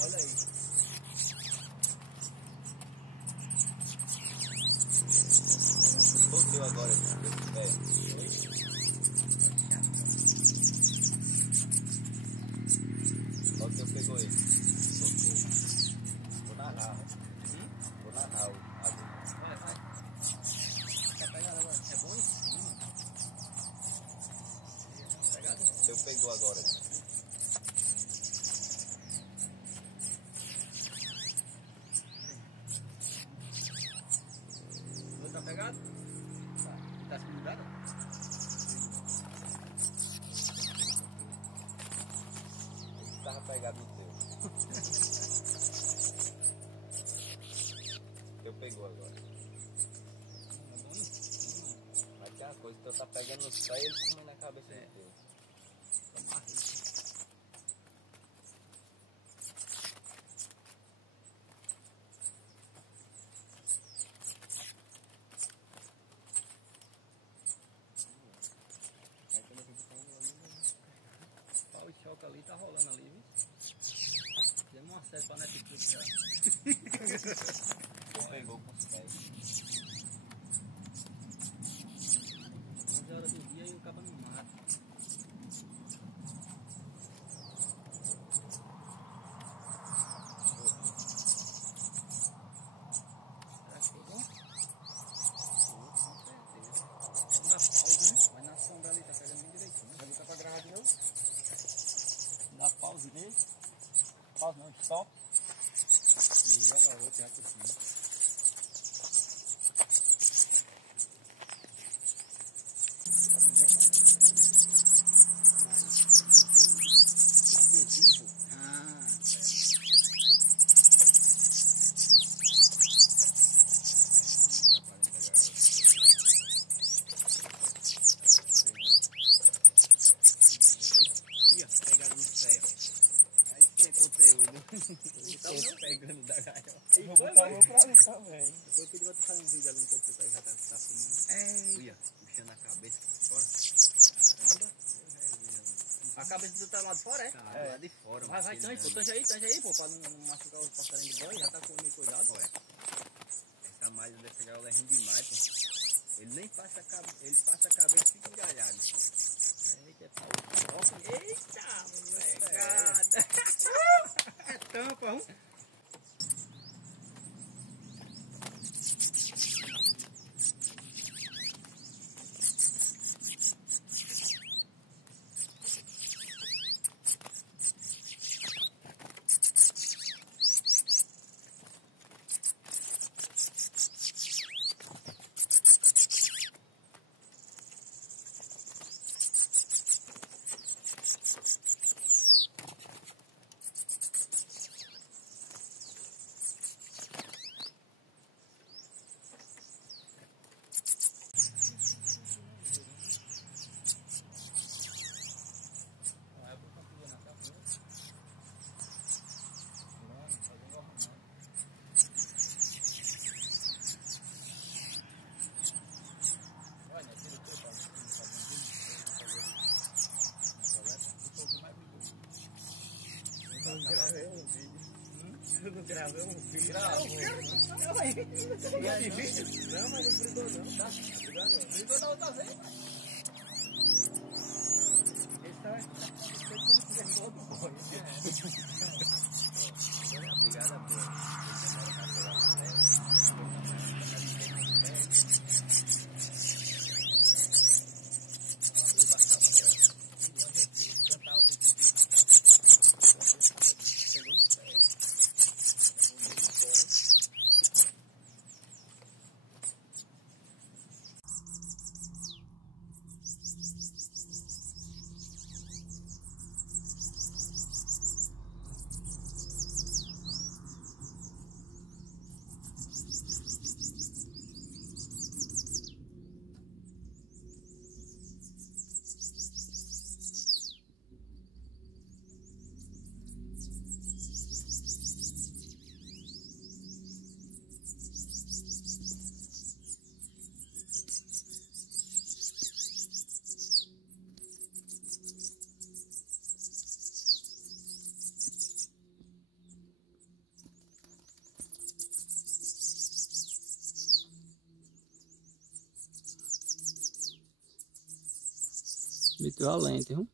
Olha aí. Solteu agora, velho. Olha o que eu pegou ele. Soltou. Vou narrar, né? Vou narrar o agulha. Vai. Quer pegar agora? É bom isso? Pegado? Eu pegou agora. Tá pegado? Tá se mudando? Tava pegado no teu. Eu pegou agora. Mas tem uma coisa, tu tá pegando no pé e ele comendo na cabeça do teu. Pau e choque ali, tá rolando ali, viu? Fizemos uma série pra Netflix já. Tu pegou com os pés. 11 horas do dia e o cabo no mato. Será que pegou? Com certeza. Vai dar pausa, né? Vai na sombra ali, tá pegando bem direitinho. Vai botar pra gravar de novo? Dá pause nele. Pause não, stop. E joga outro já por cima. Explosivo. Ah, ia pegar no pé. Aí tem conteúdo. Então pegando da gaiola. Eu vou botar o pra ali também. Depois eu pedi pra tu fazer um vídeo ali no teu aí já tá filmando. Ia, puxando a cabeça pra fora. Caramba. A cabeça do teu lado de fora, é? É. Lá de fora. Vai, tange aí, pô, pra não machucar o passarinho de boi, já tá com meio cuidado. Ué. Essa malha dessa gaiola é ruim demais, pô. Ele nem passa a cabeça, ele passa a cabeça e fica engalhado. Eita, é pau. Eita, pegada. É tampa, hein? Eu gravei um vídeo. Eu não gravei um vídeo. Gravou de vídeo? Não, mas não brigou não, tá? Brigou da outra vez, mas... Esse tá... Esse tá tudo boi. Obrigado, boa. Meteu a lente, viu?